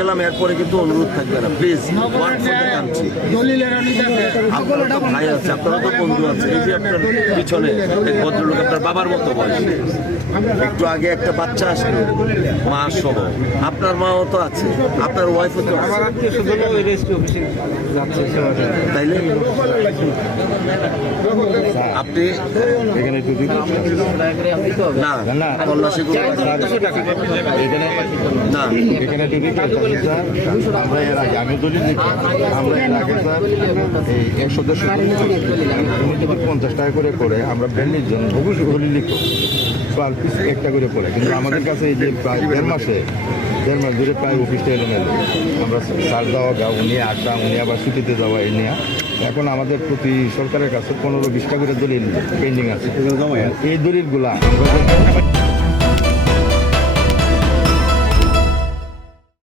গেলাম এরপরে কিন্তু অনুরোধ থাকবে না প্লিজ আপনারা তো ভাই আছে আপনারা তো বন্ধু আছে এই যে আপনার পিছনে এক ভদ্রলোক আপনার বাবার মতো বয়স একটু আগে একটা বাচ্চা আসলো মা সহ আপনার মাও তো আছে আপনার ওয়াইফও তো তাইলে আপনি এখানে না তল্লাশি না এখানে আমরা এর আগে আমি দলিল লিখি আমরা এর আগে স্যার এই 50 টাকা করে আমরা ব্যান্ডের জন্য অবশ্যই দলিল লিখো একটা করে পড়ে কিন্তু আমাদের কাছে এই যে প্রায় দেড় মাস ধরে প্রায় অফিসটা এলোমেলো আমরা সার দেওয়া গা উনি আড্ডা উনি আবার ছুটিতে যাওয়া এই নিয়ে এখন আমাদের প্রতি সরকারের কাছে 15-20টা করে দলিল পেন্ডিং আছে এই দলিলগুলা আমরা